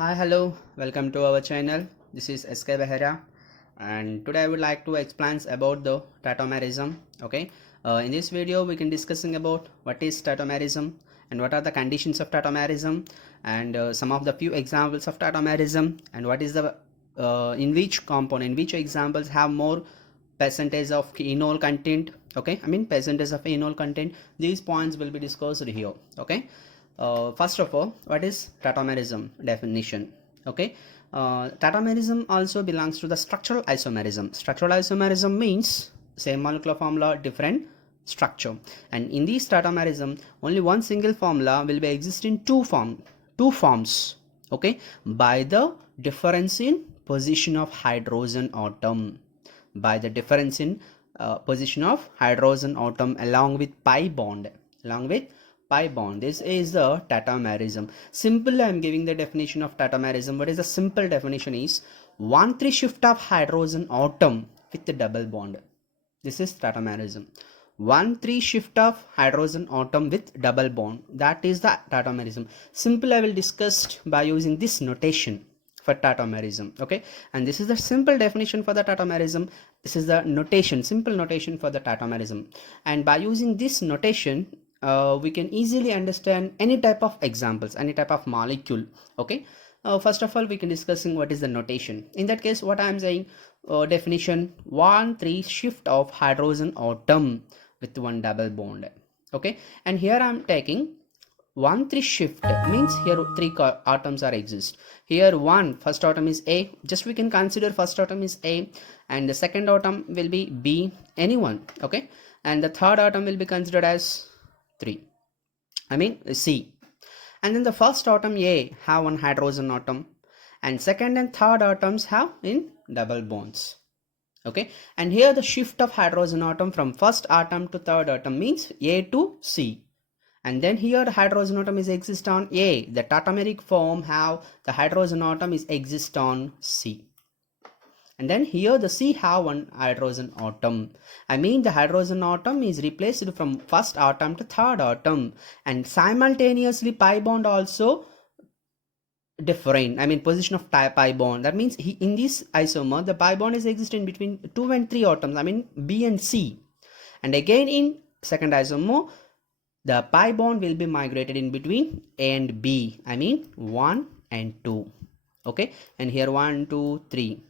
Hi, hello, welcome to our channel. This is S.K.BEHARA, and today I would like to explain about the tautomerism. Okay, in this video we can discussing about what is tautomerism and what are the conditions of tautomerism, and some of the few examples of tautomerism, and what is the in which component, which examples have more percentage of enol content. Okay, I mean percentage of enol content. These points will be discussed here. Okay. First of all, what is tautomerism definition? Okay, tautomerism also belongs to the structural isomerism. Structural isomerism means same molecular formula, different structure, and in this tautomerism only one single formula will be exist in two forms. Okay, by the difference in position of hydrogen atom, by the difference in position of hydrogen atom along with pi bond. This is the tautomerism. Simple, I am giving the definition of tautomerism. What is the simple definition is 1,3 shift of hydrogen atom with the double bond. This is tautomerism. 1,3 shift of hydrogen atom with double bond. That is the tautomerism. Simple, I will discuss by using this notation for tautomerism. Okay, and this is the simple definition for the tautomerism. This is the notation, simple notation for the tautomerism, and by using this notation we can easily understand any type of examples, any type of molecule. Okay, first of all we can discussing what is the notation. In that case, what I am saying, definition 1,3 shift of hydrogen atom with one double bond. Okay, and here I am taking 1,3 shift means here three atoms are exist. Here first atom is A, just we can consider first atom is A, and the second atom will be B, anyone. Okay, and the third atom will be considered as 3, I mean C, and then the first atom A have one hydrogen atom, and second and third atoms have in double bonds. Okay, and here the shift of hydrogen atom from first atom to third atom means A to C, and then here the hydrogen atom is exist on A, the tautomeric form have the hydrogen atom is exist on C, and then here the C have one hydrogen atom. I mean the hydrogen atom is replaced from first atom to third atom, and simultaneously pi bond also different, I mean position of pi bond. That means in this isomer the pi bond is existing between 2 and 3 atoms, I mean B and C, and again in second isomer the pi bond will be migrated in between A and B, I mean 1 and 2. Okay, and here 1 2 3.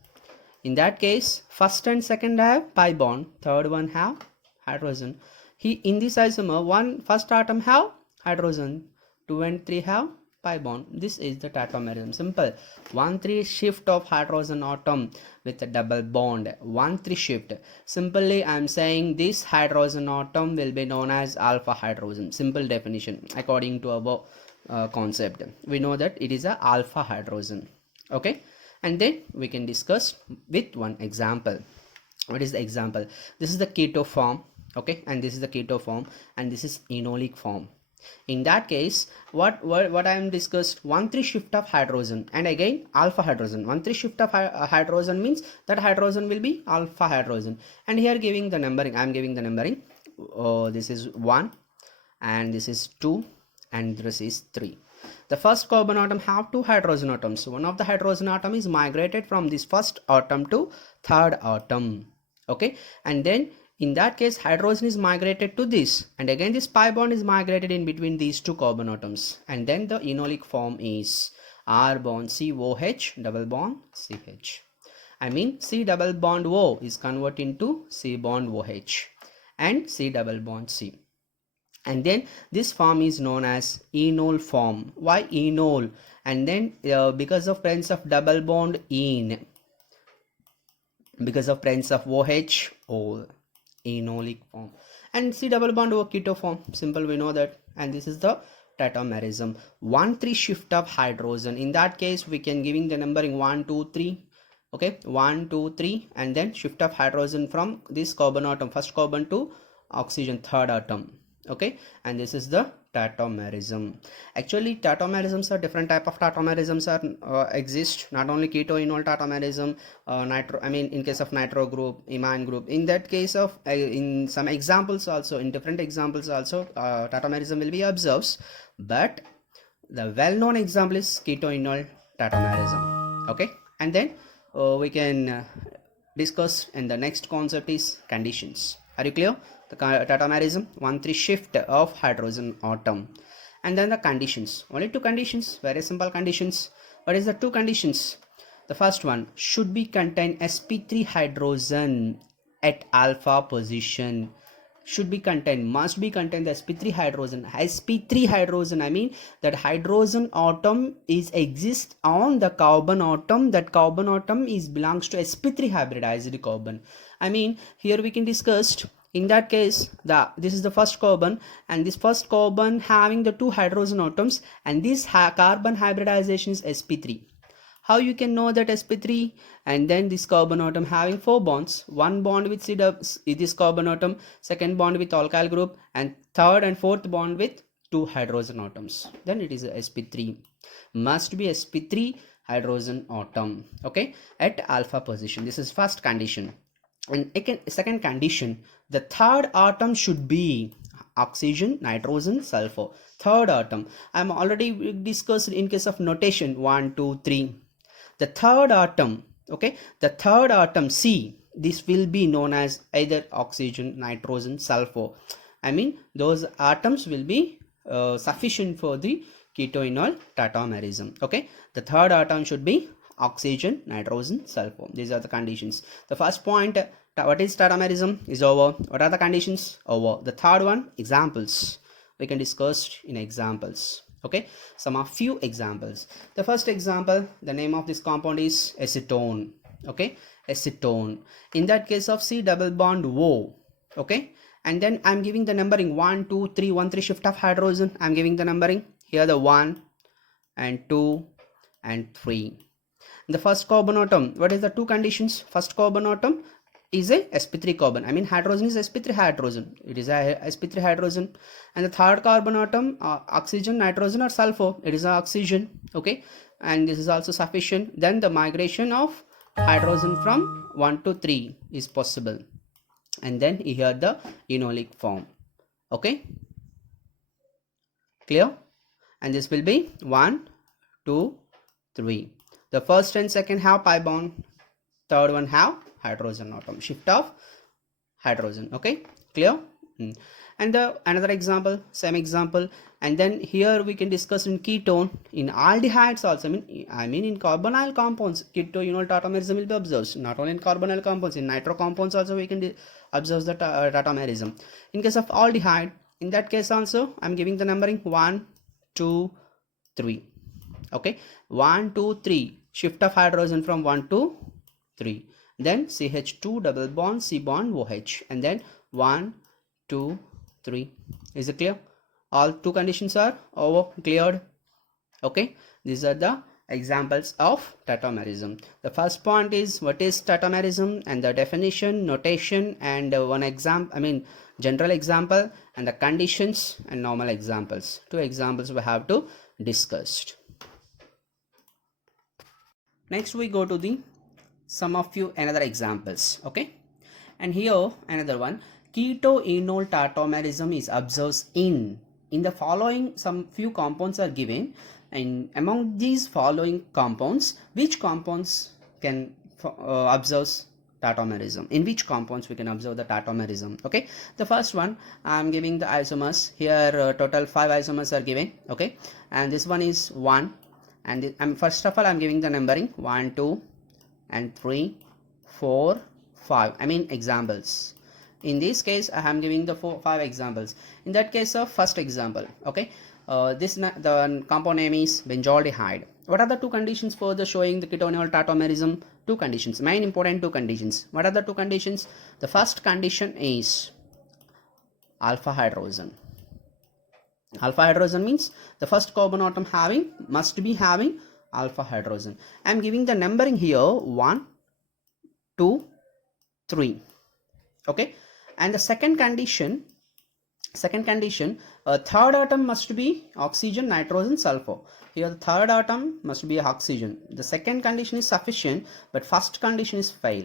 In that case, first and second have pi bond, third one have hydrogen. In this isomer, first atom have hydrogen, 2 and 3 have pi bond. This is the tautomerism. Simple. 1,3 shift of hydrogen atom with a double bond. 1,3 shift. Simply, I am saying this hydrogen atom will be known as alpha hydrogen. Simple definition according to our concept. We know that it is a alpha hydrogen. Okay, and then we can discuss with one example. What is the example? This is the keto form. Okay, and this is the keto form, and this is enolic form. In that case, what I am discussed, 1,3 shift of hydrogen, and again alpha hydrogen. 1,3 shift of hydrogen means that hydrogen will be alpha hydrogen, and here giving the numbering, I am giving the numbering. This is 1, and this is 2, and this is 3. The first carbon atom have 2 hydrogen atoms. One of the hydrogen atom is migrated from this first atom to third atom. Okay, and then in that case hydrogen is migrated to this, and again this pi bond is migrated in between these 2 carbon atoms, and then the enolic form is R bond COH double bond CH. I mean C double bond O is converted into C bond OH and C double bond C, and then this form is known as enol form. Why enol? And then because of presence of double bond en, because of presence of OH O, enolic form, and C double bond O keto form. Simple, we know that. And this is the tautomerism. 1,3 shift of hydrogen. In that case we can giving the numbering 1 2 3. Okay, 1 2 3, and then shift of hydrogen from this carbon atom, first carbon to oxygen, third atom. Okay, and this is the tautomerism. Actually tautomerisms are different type of tautomerisms are exist, not only keto enol tautomerism, nitro, I mean in case of nitro group, imine group. In that case of in some examples also, in different examples also tautomerism will be observed, but the well-known example is keto enol tautomerism. Okay, and then we can discuss, and the next concept is conditions. Are you clear? The tautomerism, 1,3 shift of hydrogen atom, and then the conditions, only two conditions, very simple conditions. What is the two conditions? The first one, should be contain sp3 hydrogen at alpha position. Should be contained, must be contained the sp3 hydrogen. Sp3 hydrogen, I mean that hydrogen atom is exists on the carbon atom. That carbon atom is belongs to sp3 hybridized carbon. I mean here we can discuss, in that case this is the first carbon, and this first carbon having the two hydrogen atoms, and this carbon hybridization is sp3. How you can know that sp3? And then this carbon atom having four bonds, one bond with this carbon atom, second bond with alkyl group, and third and fourth bond with two hydrogen atoms, then it is a sp3. Must be sp3 hydrogen atom, okay, at alpha position. This is first condition. And second condition, the third atom should be oxygen, nitrogen, sulfur. Third atom, I'm already discussed in case of notation 1 2 3. The third atom, okay, the third atom C, this will be known as either oxygen, nitrogen, sulfur. I mean those atoms will be sufficient for the keto-enol tautomerism. Okay, the third atom should be oxygen, nitrogen, sulfur. These are the conditions. The first point, what is tautomerism, is over. What are the conditions? Over. The third one, examples. We can discuss in examples. Okay, some of few examples. The first example, the name of this compound is acetone. Okay, acetone. In that case of C double bond O. Okay, and then I'm giving the numbering 1 2 3, 1 3 shift of hydrogen. I'm giving the numbering here, the 1 and 2 and 3. The first carbon atom, what is the two conditions? First carbon atom is a sp3 carbon, I mean hydrogen is sp3 hydrogen, it is a sp3 hydrogen. And the third carbon atom, oxygen, nitrogen or sulfur, it is a oxygen. Okay, and this is also sufficient. Then the migration of hydrogen from 1 to 3 is possible, and then here the enolic form. Okay, clear? And this will be 1 2 3. The first and second have pi bond, third one have hydrogen atom, shift of hydrogen. Okay, clear? And another example, same example. And then here we can discuss in ketone, in aldehydes also. I mean in carbonyl compounds, keto-enol tautomerism will be observed. Not only in carbonyl compounds, in nitro compounds also we can observe the tautomerism. In case of aldehyde, in that case also I'm giving the numbering 1 2 3. Okay, 1 2 3, shift of hydrogen from 1 to 3. Then CH2 double bond C bond OH, and then 1 2 3. Is it clear? All two conditions are over, cleared. Okay, these are the examples of tautomerism. The first point is what is tautomerism, and the definition, notation, and one example, I mean general example, and the conditions and normal examples. Two examples we have to discuss. Next we go to the some of few another examples. Okay, and here another one, keto-enol tautomerism is observed in the following. Some few compounds are given, and among these following compounds, which compounds can observe tautomerism? In which compounds we can observe the tautomerism? Okay, the first one I'm giving the isomers here. Total 5 isomers are given. Okay, and this one is 1, and first of all I'm giving the numbering 1 2 and 3 4 5, I mean examples. In this case I am giving the 5 examples. In that case of first example, okay, the compound name is benzaldehyde. What are the two conditions for the showing the keto-enol tautomerism? Two conditions, main important two conditions. What are the two conditions? The first condition is alpha hydrogen. Alpha hydrogen means the first carbon atom must be having alpha hydrogen. I am giving the numbering here 1 2 3. Okay, and the second condition, third atom must be oxygen, nitrogen, sulfur. Here the third atom must be oxygen. The second condition is sufficient, but first condition is fail.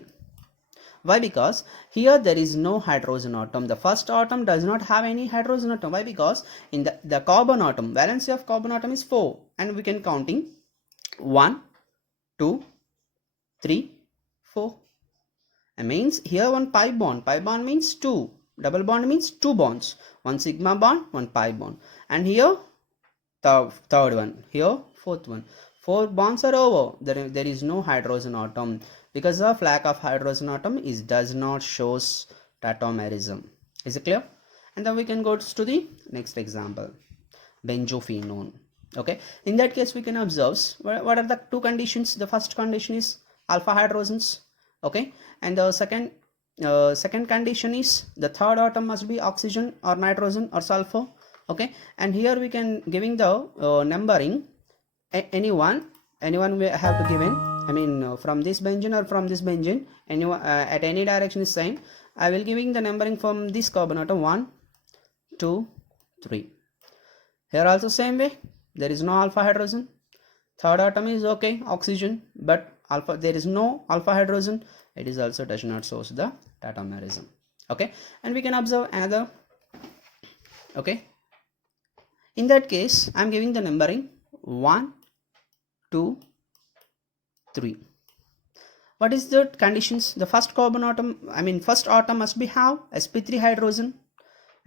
Why? Because here there is no hydrogen atom. The first atom does not have any hydrogen atom. Why? Because in the carbon atom, valency of carbon atom is 4, and we can counting 1, 2, 3, 4. I means here one pi bond. Pi bond means 2. Double bond means 2 bonds. One sigma bond, one pi bond. And here the third one. Here fourth one. 4 bonds are over. There is no hydrogen atom. Because of lack of hydrogen atom is does not shows tautomerism. Is it clear? And then we can go to the next example. Benzophenone. Okay, in that case we can observe what are the two conditions. The first condition is alpha hydrogens. Okay, and the second condition is the third atom must be oxygen or nitrogen or sulfur. Okay, and here we can giving the numbering anyone we have to given. I mean from this benzene or from this benzene, anyone at any direction is same. I will giving the numbering from this carbon atom 1, 2, 3. Here also same way, there is no alpha hydrogen. Third atom is okay, oxygen, but alpha there is no alpha hydrogen. It is also does not shows the tautomerism. Okay, and we can observe another. Okay, in that case I am giving the numbering 1, 2, 3. What is the conditions? The first carbon atom, I mean first atom must be have sp3 hydrogen.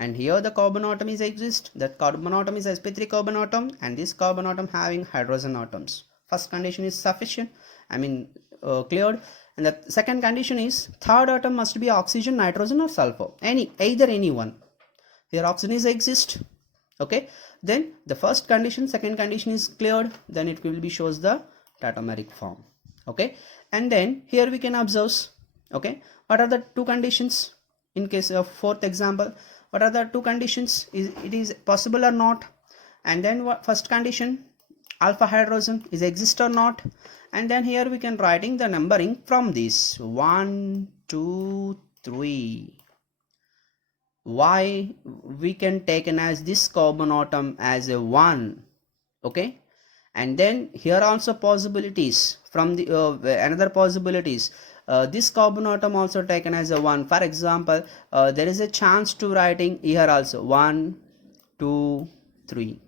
And here the carbon atom is exist. That carbon atom is sp3 carbon atom, and this carbon atom having hydrogen atoms. First condition is sufficient. I mean cleared. And the second condition is third atom must be oxygen, nitrogen, or sulfur. Either any one. Here oxygen is exist. Okay. Then the first condition, second condition is cleared. Then it will be shows the tautomeric form. Okay. And then here we can observe. Okay. What are the two conditions in case of fourth example? What are the two conditions? It is possible or not? And then what first condition, alpha hydrogen is exist or not? And then here we can writing the numbering from this 1, 2, 3. Why we can take as this carbon atom as a 1? Okay, and then here also possibilities from the another possibilities. This carbon atom also taken as a 1. For example, there is a chance to writing here also 1, 2, 3.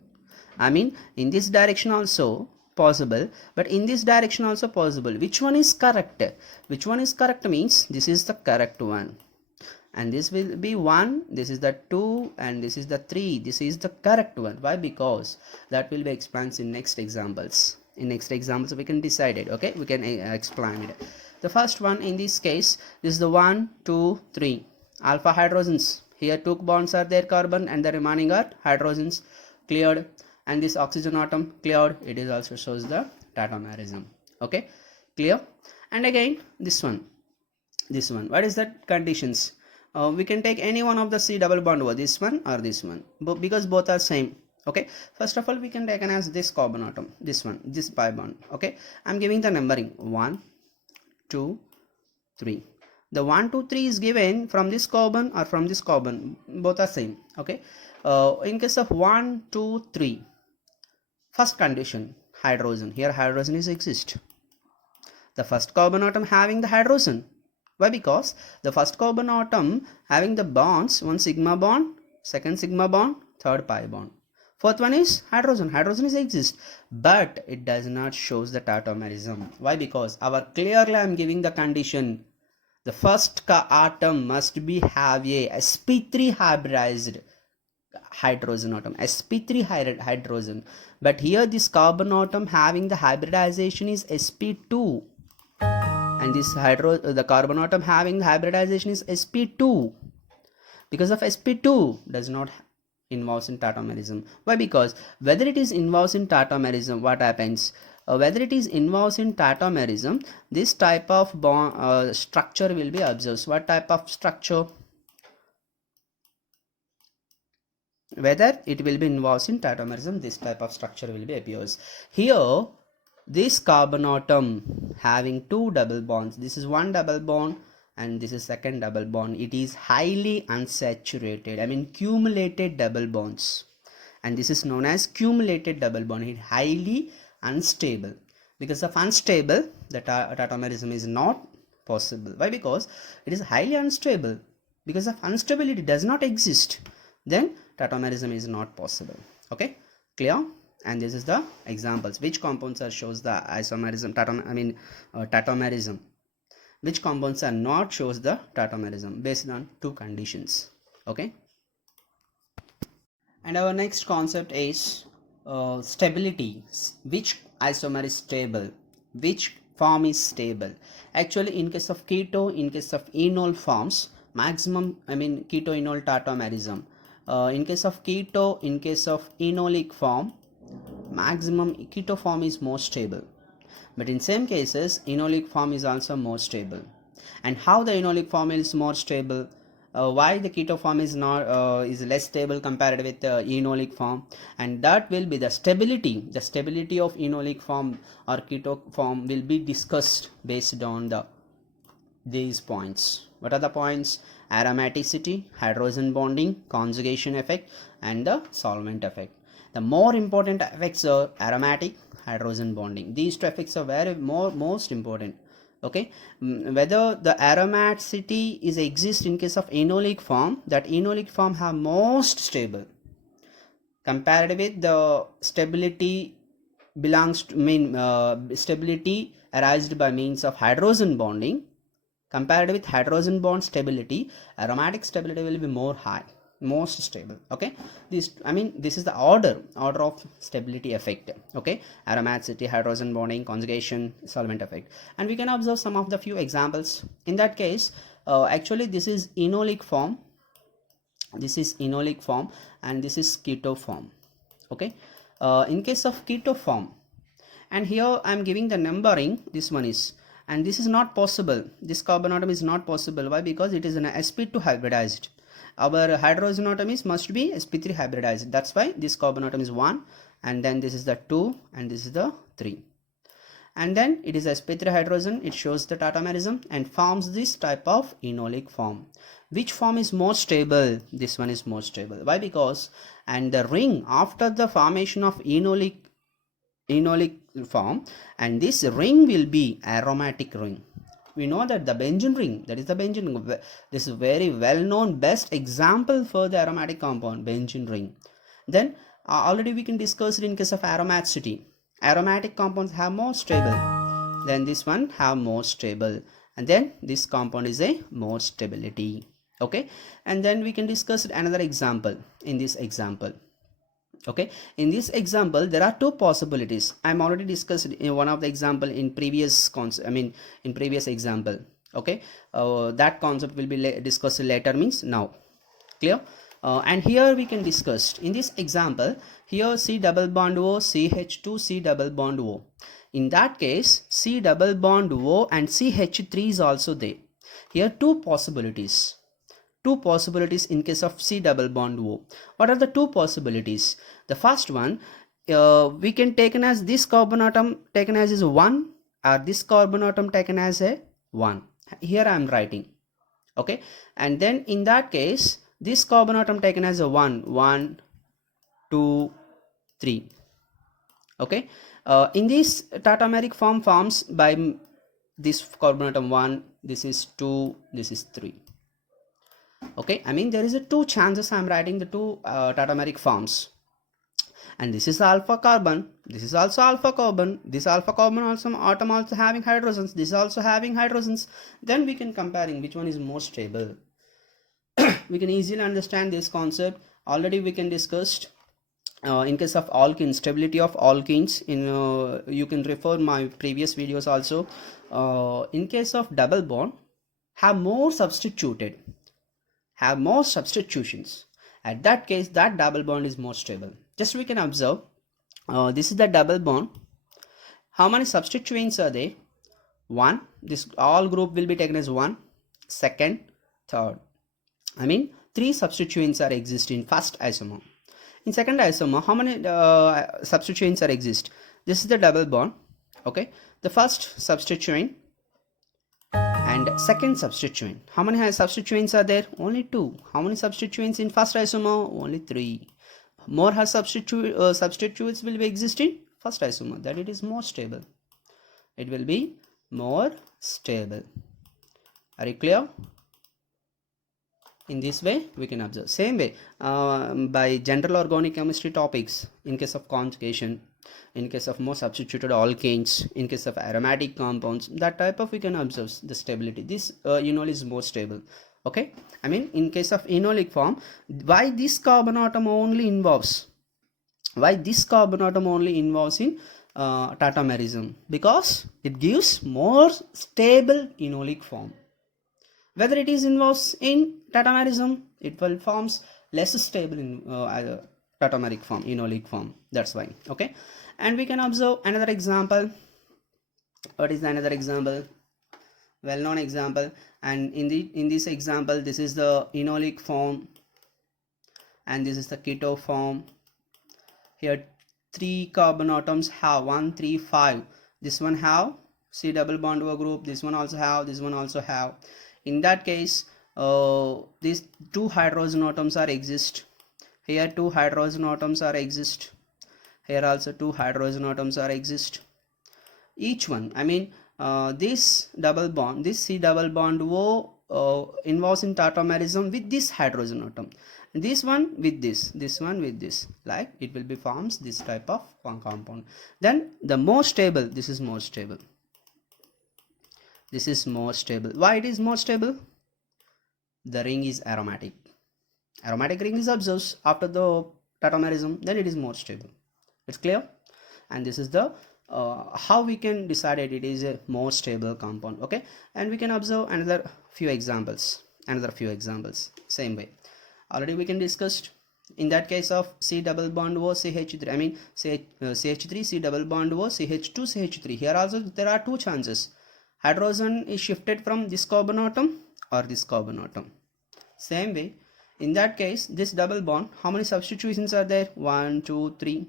I mean in this direction also possible, but in this direction also possible. Which one is correct? Which one is correct means this is the correct one. And this will be 1, this is the 2, and this is the 3. This is the correct one. Why? Because that will be explained in next examples. In next examples we can decide it. Okay, we can explain it. The first one in this case, this is the 1, 2, 3 alpha hydrogens. Here 2 bonds are there, carbon, and the remaining are hydrogens. Cleared. And this oxygen atom cleared. It is also shows the tautomerism. Okay, clear. And again this one, what is that conditions? We can take any one of the C double bond over this one or this one, because both are same. Okay, first of all we can take as this carbon atom, this one, this pi bond. Okay, I'm giving the numbering 1, 2, 3. The 1, 2, 3 is given from this carbon or from this carbon, both are same. Okay, in case of 1, 2, 3, first condition hydrogen. Here hydrogen is exist. The first carbon atom having the hydrogen. Why? Because the first carbon atom having the bonds, one sigma bond, second sigma bond, third pi bond. Fourth one is hydrogen. Hydrogen is exist, but it does not shows the tautomerism. Why? Because our clearly I am giving the condition. The first atom must be have a sp3 hybridized hydrogen atom, sp3 hydrogen. But here this carbon atom having the hybridization is sp2. And this the carbon atom having the hybridization is sp2. Because of sp2 does not involves in tautomerism. Why? Because whether it is involves in tautomerism, what happens? Whether it is involves in tautomerism, this type of bond structure will be observed. What type of structure? Whether it will be involved in tautomerism, this type of structure will be appears. Here this carbon atom having 2 double bonds, this is one double bond and this is second double bond. It is highly unsaturated, I mean cumulated double bonds, and this is known as cumulated double bond. It is highly unstable. Because of unstable, the tautomerism is not possible. Why? Because it is highly unstable. Because of instability does not exist, then tautomerism is not possible. Okay, clear? and this is the examples. Which compounds are shows the isomerism, tautomerism. Which compounds are not shows the tautomerism, based on two conditions. Okay. And our next concept is stability. Which isomer is stable? Which form is stable? Actually, in case of keto, in case of enol forms, maximum, keto enol tautomerism. In case of keto, in case of enolic form, maximum keto form is more stable. But in some cases, enolic form is also more stable. And how the enolic form is more stable? Why the keto form is not is less stable compared with the enolic form? And that will be the stability of enolic form or keto form will be discussed based on these points. What are the points? Aromaticity, hydrogen bonding, conjugation effect, and the solvent effect. The more important effects are aromatic, hydrogen bonding. These two effects are most important. Okay. Whether the aromaticity is exist in case of enolic form, that enolic form have most stable compared with the stability belongs to stability arised by means of hydrogen bonding. Compared with hydrogen bond stability, aromatic stability will be more high, most stable. Okay, this is the order of stability effect. Okay, aromaticity, hydrogen bonding, conjugation, solvent effect. And we can observe some of the few examples. In that case, actually this is enolic form, and this is keto form. Okay, in case of keto form, and here I am giving the numbering, this one is, and this is not possible, this carbon atom is not possible. Why? Because it is an sp2 hybridized. Our hydrogen atom is must be sp3 hybridized. That's why this carbon atom is 1, and then this is the 2, and this is the 3, and then it is sp3 hydrogen. It shows the tautomerism and forms this type of enolic form. Which form is more stable? This one is more stable. Why? Because and the ring after the formation of enolic form, and this ring will be aromatic ring. We know that the benzene ring, that is the benzene ring, this is very well known best example for the aromatic compound, benzene ring. Then already we can discuss it in case of aromaticity. Aromatic compounds have more stable, then this one have more stable, and then this compound is a more stability. Okay, and then we can discuss another example in this example. Okay, in this example there are two possibilities. I'm already discussed in one of the example in previous in previous example. Okay, that concept will be discussed later, means now. Clear? And here we can discuss in this example, here C double bond O, CH2, C double bond O. In that case, C double bond O and CH3 is also there. Here two possibilities in case of C double bond O. What are the two possibilities? The first one, we can taken as this carbon atom taken as is 1, or this carbon atom taken as a 1. Here I am writing. Okay, and then in that case this carbon atom taken as a 1, 2, 3. Okay, in this tautomeric form forms by this carbon atom 1, this is 2, this is 3. Okay, there is a two chances. I am writing the two tautomeric forms, and this is alpha carbon, this is also alpha carbon, this alpha carbon also atom also having hydrogens, this is also having hydrogens. Then we can comparing which one is more stable. We can easily understand this concept. Already we can discussed in case of alkenes, stability of alkenes in you can refer my previous videos also. In case of double bond, have more substitutions. At that case, that double bond is more stable. Just we can observe, this is the double bond. How many substituents are there? 1. This all group will be taken as 1, second, third. 3 substituents are exist in first isomer. In second isomer, how many substituents are exist? This is the double bond. Okay, the first substituent and second substituent. How many substituents are there? Only 2. How many substituents in first isomer? Only 3. More substitutes will be existing first isomer, that it is more stable. It will be more stable. Are you clear? In this way we can observe. Same way by general organic chemistry topics, in case of conjugation, in case of more substituted alkanes, in case of aromatic compounds, that type of we can observe the stability. This enol is more stable. Okay, I mean in case of enolic form, why this carbon atom only involves, why this carbon atom only involves in tautomerism? Because it gives more stable enolic form. Whether it is involves in tautomerism, it will forms less stable in tautomeric form, enolic form. That's why. Okay, and we can observe another example. What is another example? Well-known example. And in this example, this is the enolic form, and this is the keto form. Here, 3 carbon atoms have 1, 3, 5. This one have C double bond O group. This one also have. This one also have. In that case, these 2 hydrogen atoms are exist. Here 2 hydrogen atoms are exist. Here also 2 hydrogen atoms are exist. Each one, I mean this double bond, this C double bond O involves in tautomerism with this hydrogen atom. This one with this one with this, like it will be forms this type of one compound. Then the more stable, this is more stable. This is more stable. Why it is more stable? The ring is aromatic. Aromatic ring is observed after the tautomerism, then it is more stable. It's clear? And this is the how we can decide it is a more stable compound. Okay, and we can observe another few examples. Same way. Already we can discussed. In that case of C double bond O CH3, I mean CH3 C double bond O CH2 CH3. Here also there are 2 chances. Hydrogen is shifted from this carbon atom or this carbon atom. Same way, in that case, this double bond, how many substitutions are there? 1, 2, 3.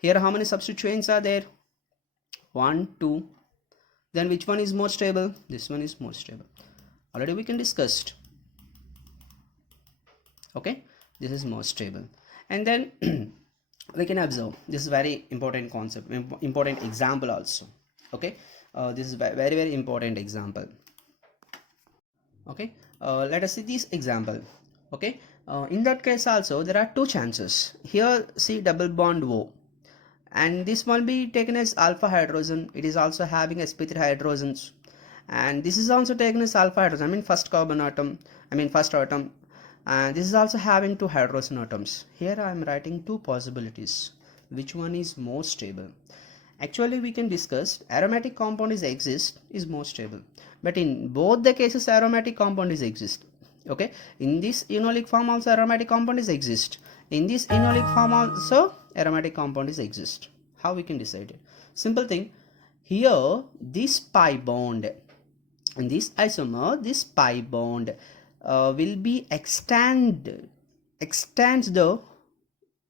Here how many substituents are there? 1, 2. Then which one is more stable? This one is more stable. Already we can discussed. Okay, this is more stable. And then we can observe, this is very important concept, important example also. Okay, this is very important example. Okay, let us see this example. Okay, in that case also there are 2 chances. Here C double bond O, and this will be taken as alpha hydrogen. It is also having sp3 hydrogens, and this is also taken as alpha hydrogen, I mean first carbon atom, I mean first atom, and this is also having 2 hydrogen atoms. Here I am writing 2 possibilities. Which one is more stable? Actually we can discuss aromatic compound is more stable, but in both the cases aromatic compound is exist. Okay, in this enolic form also aromatic compound is exist, in this enolic form also aromatic compound is exist. How we can decide it? Simple thing. Here this pi bond in this isomer, this pi bond will be extends the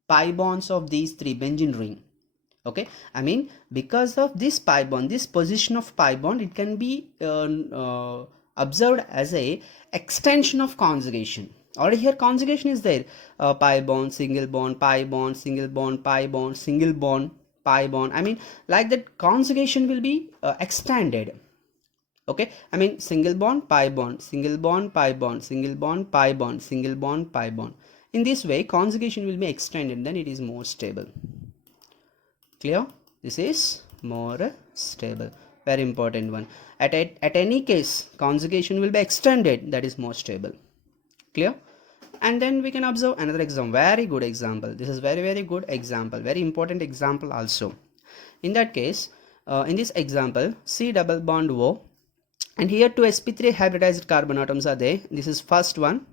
pi bonds of these 3 benzene ring. Okay, I mean because of this pi bond, this position of pi bond, it can be observed as a extension of conjugation. Already here conjugation is there, pi bond, single bond, pi bond, single bond, pi bond, single bond, pi bond. I mean like that conjugation will be extended. Okay, I mean single bond, pi bond, single bond, pi bond, single bond, pi bond, single bond, pi bond. In this way conjugation will be extended, then it is more stable. Clear? This is more stable. Very important one. At any case conjugation will be extended, that is more stable. Clear? And then we can observe another example. Very good example. This is very good example, very important example also. In that case, in this example, C double bond O, and here 2 sp3 hybridized carbon atoms are there. This is first one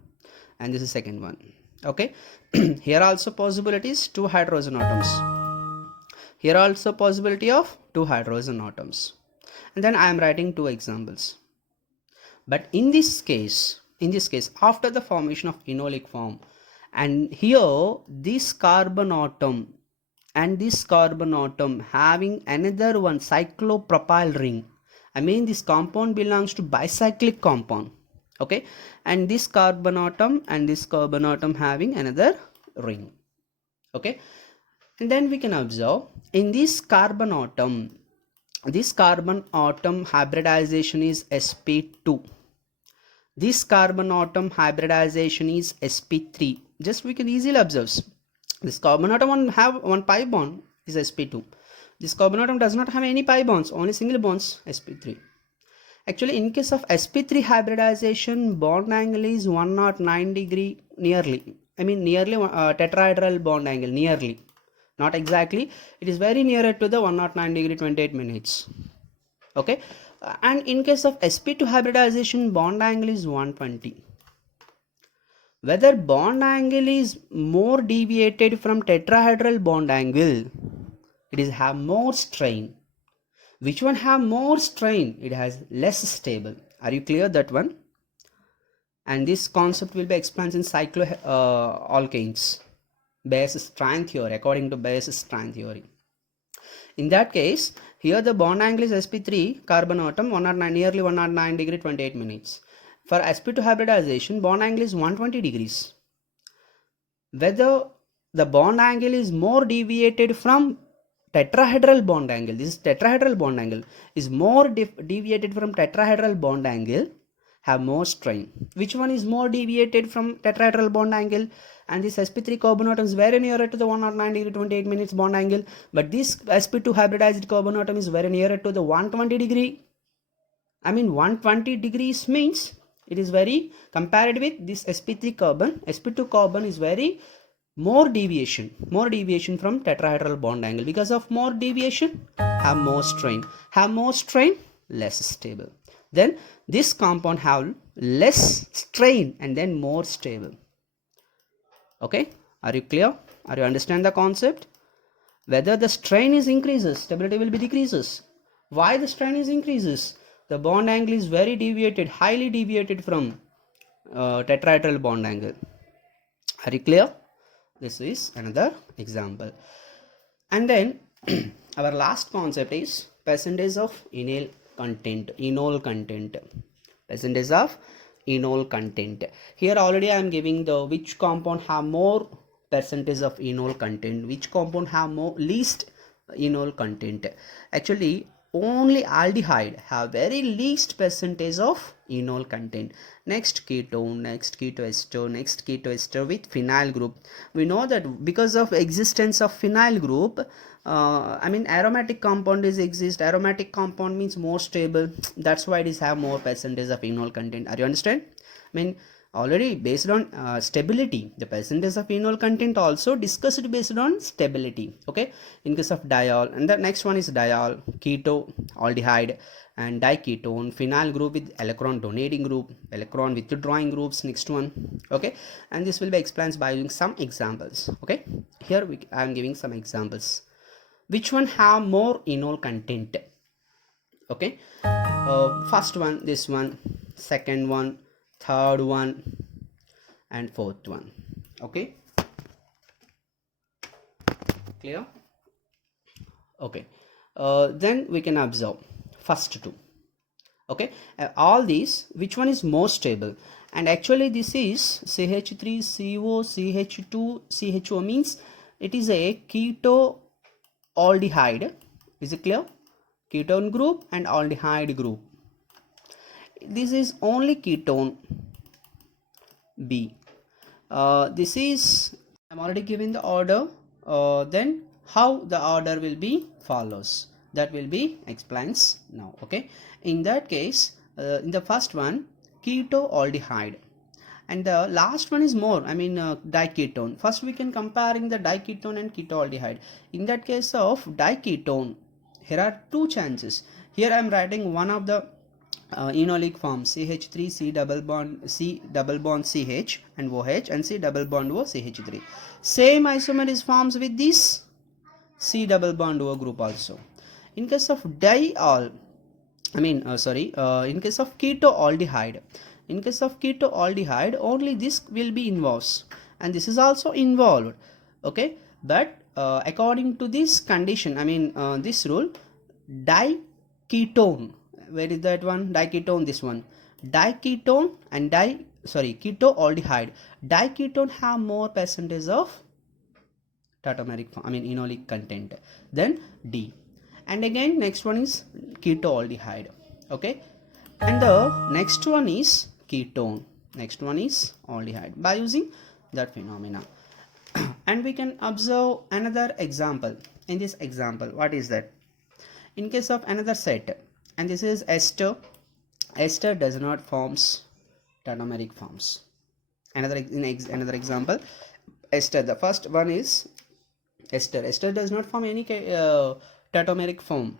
and this is second one. Okay, here also possibilities 2 hydrogen atoms. Here also possibility of 2 hydrogen atoms, and then I am writing 2 examples. But in this case after the formation of enolic form, and here this carbon atom and this carbon atom having another one cyclopropyl ring, I mean this compound belongs to bicyclic compound. Okay, and this carbon atom and this carbon atom having another ring. Okay, and then we can observe in this carbon atom hybridization is sp2. This carbon atom hybridization is sp3. Just we can easily observe this carbon atom have one pi bond is sp2. This carbon atom does not have any pi bonds, only single bonds sp3. Actually, in case of sp3 hybridization, bond angle is 109 degree nearly. I mean nearly tetrahedral bond angle, nearly. Not exactly. It is very nearer to the 109 degree 28 minutes. Okay. And in case of sp2 hybridization, bond angle is 120. Whether bond angle is more deviated from tetrahedral bond angle, it is have more strain. Which one have more strain? It has less stable. Are you clear that one? And this concept will be explained in cycloalkanes, Bayes' strand theory, according to Bayes' strand theory. In that case, here the bond angle is sp3 carbon atom 109, nearly 109 degree 28 minutes. For sp2 hybridization, bond angle is 120 degrees. Whether the bond angle is more deviated from tetrahedral bond angle, this is tetrahedral bond angle, is more deviated from tetrahedral bond angle, have more strain. Which one is more deviated from tetrahedral bond angle? And this sp3 carbon atom is very nearer to the 109 degree 28 minutes bond angle, but this sp2 hybridized carbon atom is very nearer to the 120 degree. I mean 120 degrees means it is very compared with this sp3 carbon. Sp2 carbon is very more deviation from tetrahedral bond angle. Because of more deviation, have more strain, less stable. Then this compound have less strain and then more stable. Okay, are you clear? Are you understand the concept? Whether the strain is increases, stability will be decreases. Why the strain is increases? The bond angle is very deviated, highly deviated from tetrahedral bond angle. Are you clear? This is another example. And then our last concept is percentage of enol content. Percentage of enol content. Here already I am giving the which compound have more percentage of enol content, which compound have more least enol content. Actually, only aldehyde have very least percentage of enol content. Next ketone, next ketoester, next ketoester with phenyl group. We know that because of existence of phenyl group, I mean aromatic compound is exist. Aromatic compound means more stable. That's why it is have more percentage of enol content. Are you understand? I mean already based on stability, the percentage of enol content also discussed based on stability. Okay, in case of diol, and the next one is diol, keto, aldehyde, and diketone, phenyl group with electron donating group, electron withdrawing groups. Next one. Okay, and this will be explained by using some examples. Okay, here I am giving some examples. Which one have more enol content? Okay, first one, this one, second one, third one, and fourth one. Okay, clear? Okay, then we can observe first two. Okay, all these, which one is more stable? And actually this is CH3CO CH2 CHO, means it is a keto aldehyde. Is it clear? Ketone group and aldehyde group. This is only ketone B. This is, I'm already given the order. Then how the order will be follows, that will be explains now. Okay, in that case, in the first one keto aldehyde, and the last one is more, I mean diketone. First we can comparing the diketone and keto aldehyde. In that case of diketone, here are two chances. Here I am writing one of the enolic form, CH3 C double bond CH and OH, and C double bond O CH3. Same isomer is forms with this C double bond O group also. In case of diol, I mean in case of keto aldehyde, only this will be involved, and this is also involved. Okay, but according to this condition, I mean this rule, diketone, where is that one? Diketone, this one, diketone and keto aldehyde, diketone have more percentage of tautomeric form, I mean enolic content, then D. And again next one is keto aldehyde. Okay, and the next one is ketone. Next one is aldehyde by using that phenomena. And we can observe another example. In this example, what is that? In case of another set, and this is ester. Ester does not forms tautomeric forms. Another example, ester. The first one is ester. Ester does not form any tautomeric form.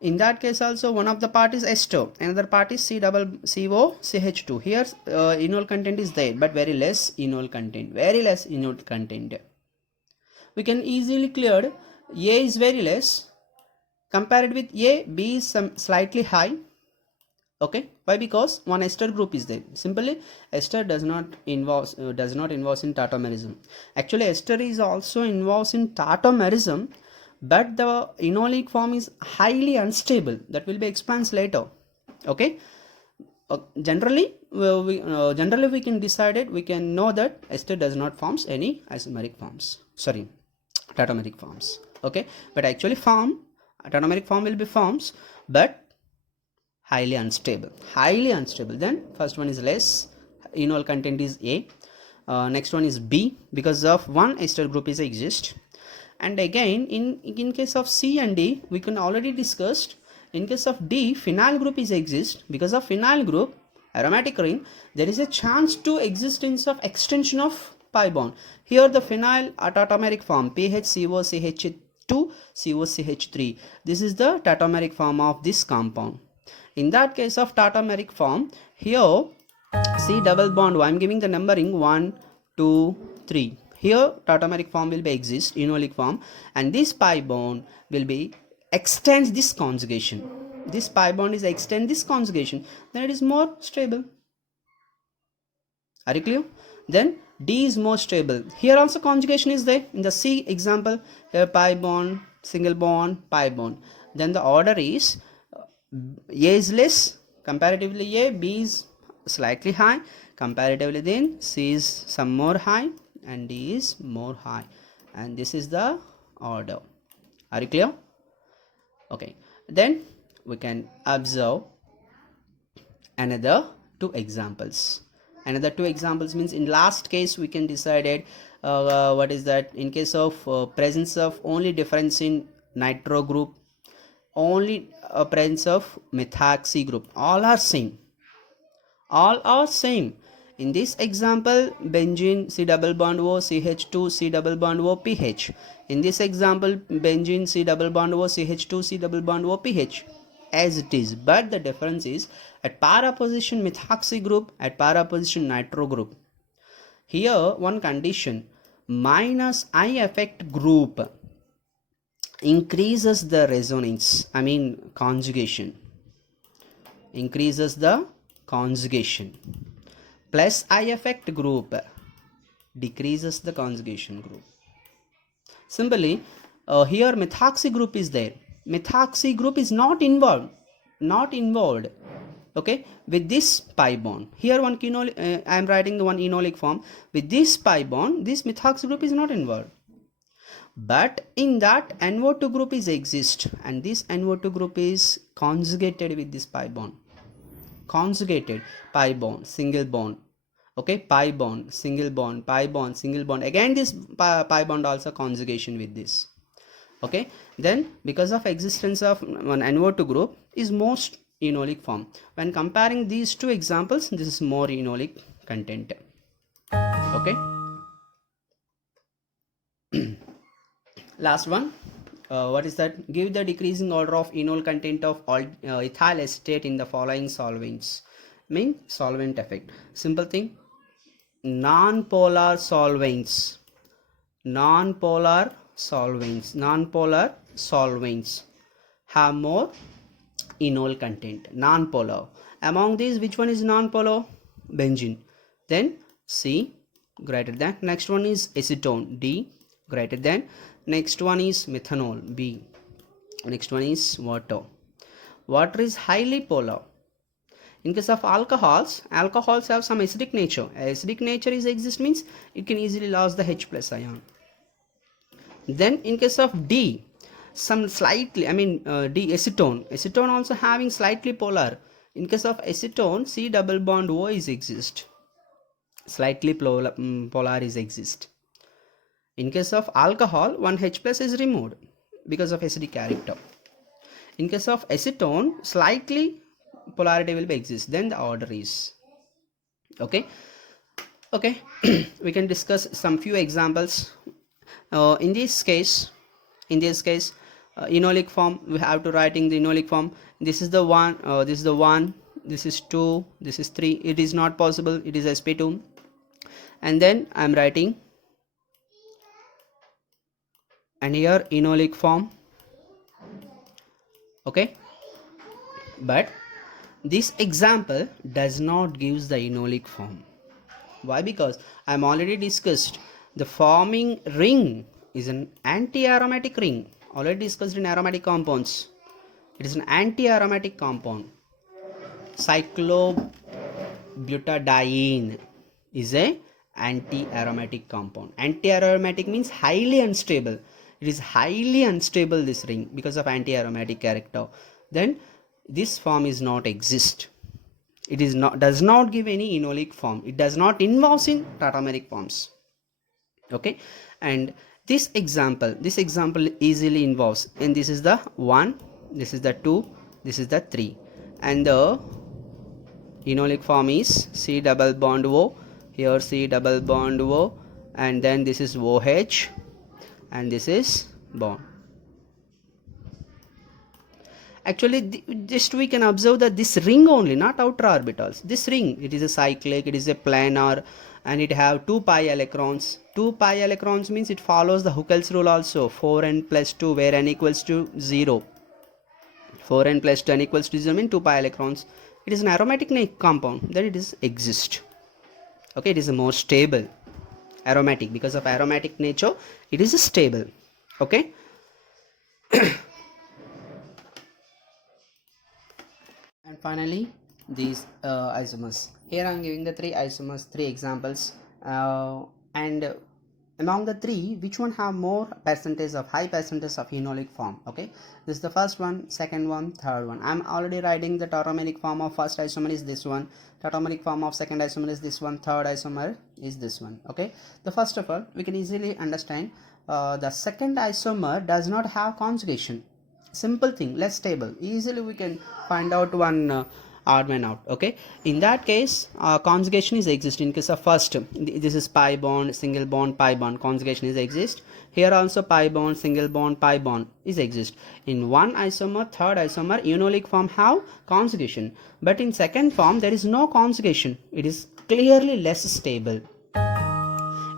In that case also, one of the part is ester, another part is COCH2. Here enol content is there, but very less enol content. We can easily clear A is very less. Compared with A, B is slightly high. Okay, why? Because one ester group is there. Simply, ester does not involve in tautomerism. Actually, ester is also involved in tautomerism, but the enolic form is highly unstable. That will be explained later. Okay. Generally we can decide it. We can know that ester does not forms any isomeric forms. Sorry, tautomeric forms. Okay, but actually tautomeric form will be forms, but highly unstable. Then first one is less, enol content is A. Next one is B, because of one ester group is exist. And again in case of C and D, we can already discussed. In case of D, phenyl group is exist. Because of phenyl group, aromatic ring, there is a chance to existence of extension of pi bond. Here the phenyl tautomeric form PHCOCH2 COCH3. This is the tautomeric form of this compound. In that case of tautomeric form, here C double bond, I am giving the numbering 1, 2, 3. Here tautomeric form will be exist, enolic form, and this pi bond will be extends this conjugation. This pi bond is extend this conjugation, then it is more stable. Are you clear? Then D is more stable. Here also conjugation is there. In the C example, here pi bond, single bond, pi bond. Then the order is A is less, comparatively A, B is slightly high, comparatively then C is some more high, and D is more high, and this is the order. Are you clear? Okay, then we can observe another two examples. Another two examples means in last case we can decided what is that? In case of presence of only difference in nitro group, only presence of methoxy group, all are same. In this example, benzene C double bond O CH2 C double bond O pH. In this example, benzene C double bond O CH2 C double bond O pH, as it is, but the difference is at para position methoxy group, at para position nitro group. Here one condition, minus I effect group increases the resonance, conjugation, increases the conjugation, plus I effect group decreases the conjugation group. Simply here methoxy group is there, methoxy group is not involved, okay, with this pi bond. Here one I am writing the one enolic form. With this pi bond, this methoxy group is not involved, but in that NO2 group is exist, and this NO2 group is conjugated with this pi bond. Conjugated pi bond, single bond, okay, pi bond, single bond, pi bond, single bond, again this pi bond also conjugation with this. Okay, then because of existence of one NO2 group is most enolic form. When comparing these two examples, this is more enolic content. Okay. Last one, what is that? Give the decreasing order of enol content of all ethyl acetate in the following solvents. Solvent effect. Simple thing. Non-polar solvents have more enol content. Non-polar. Among these, which one is non-polar? Benzene. Then C greater than. Next one is acetone. D greater than. Next one is methanol. B. Next one is water. Water is highly polar. In case of alcohols have some acidic nature. Acidic nature is exist means it can easily lose the H plus ion. Then in case of D, some slightly, D acetone also having slightly polar. In case of acetone, C double bond O is exist. Slightly polar is exist. In case of alcohol, one H plus is removed because of acidic character. In case of acetone, slightly polarity will be exist. Then the order is okay. Okay, we can discuss some few examples. In this case, enolic form, we have to write in the enolic form. This is the one. This is the one. This is 2. This is 3. It is not possible. It is sp2. And then I am writing, and here enolic form. Okay, but this example does not give the enolic form. Why? Because I am already discussed the forming ring is an anti-aromatic ring, already discussed in aromatic compounds. It is an anti-aromatic compound. Cyclobutadiene is a anti-aromatic compound. Anti-aromatic means highly unstable. It is highly unstable, this ring, because of anti-aromatic character. Then this form is not exist. It is not, does not give any enolic form. It does not involve in tautomeric forms. Okay, and this example easily involves, and this is the 1, this is the 2, this is the 3, and the enolic form is C double bond O, here C double bond O, and then this is OH, and this is bond. Actually, just we can observe that this ring only, not outer orbitals. This ring, it is a cyclic, it is a planar, and it have 2 pi electrons. 2 pi electrons means it follows the Huckel's rule also, 4n plus 2, where n equals to 0. 4n plus 2 n equals to 0 means 2 pi electrons. It is an aromatic compound, that it is exist. Okay, it is a more stable aromatic, because of aromatic nature it is stable. Okay. And finally, these isomers. Here I am giving the 3 isomers, 3 examples, and among the 3, which one have more percentage of high percentage of enolic form? Okay, this is the first one, second one, third one. I am already writing the tautomeric form of first isomer is this one, tautomeric form of second isomer is this one, third isomer is this one. Okay, the first of all, we can easily understand the second isomer does not have conjugation. Simple thing, less stable. Easily we can find out one odd man out. Okay, in that case conjugation is exist. In case of first, this is pi bond, single bond, pi bond, conjugation is exist. Here also pi bond, single bond, pi bond is exist. In one isomer, third isomer, enolic form have conjugation, but in second form there is no conjugation. It is clearly less stable.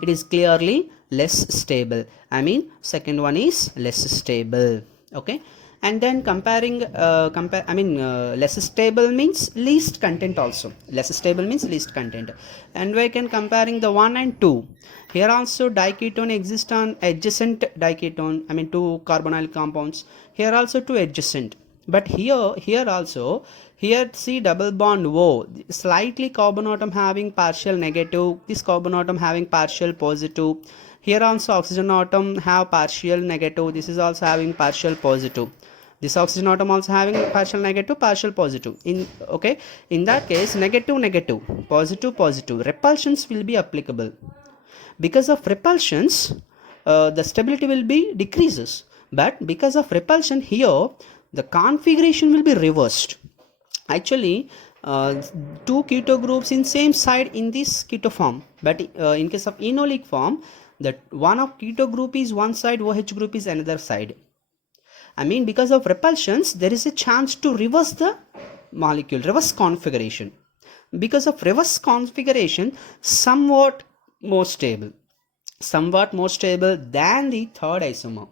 It is clearly less stable. I mean second one is less stable. Okay, and then comparing less stable means least content also. Less stable means least content, and we can comparing the 1 and 2. Here also diketone exists on adjacent diketone, I mean 2 carbonyl compounds. Here also 2 adjacent, but here also, here C double bond O, slightly carbon atom having partial negative, this carbon atom having partial positive. Here also oxygen atom have partial negative, this is also having partial positive. This oxygen atom also having partial negative, partial positive. In that case, negative negative, positive positive, repulsions will be applicable. Because of repulsions, the stability will be decreases, but because of repulsion, here the configuration will be reversed. Actually, 2 keto groups in same side in this keto form, but in case of enolic form, that one of keto group is one side, OH group is another side. I mean, because of repulsions, there is a chance to reverse the molecule, reverse configuration. Because of reverse configuration, somewhat more stable than the third isomer.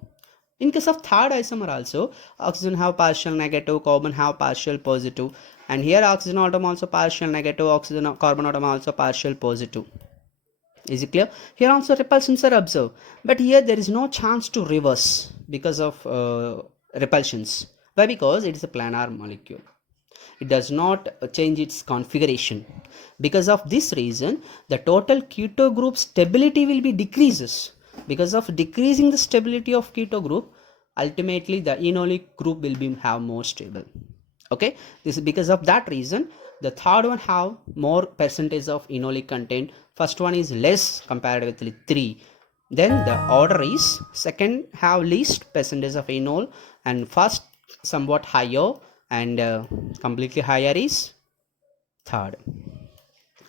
In case of third isomer also, oxygen have partial negative, carbon have partial positive, and here oxygen atom also partial negative, oxygen carbon atom also partial positive. Is it clear? Here also repulsions are observed, but here there is no chance to reverse because of repulsions. Why? Because it is a planar molecule. It does not change its configuration. Because of this reason, the total keto group stability will be decreases. Because of decreasing the stability of keto group, ultimately the enolic group will be have more stable. Okay, this is because of that reason the third one have more percentage of enolic content, first one is less comparatively 3, then the order is second have least percentage of enol, and first somewhat higher, and completely higher is third.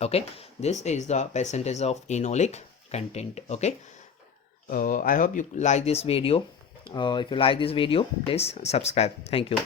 Okay, this is the percentage of enolic content. Okay, I hope you like this video. If you like this video, please subscribe. Thank you.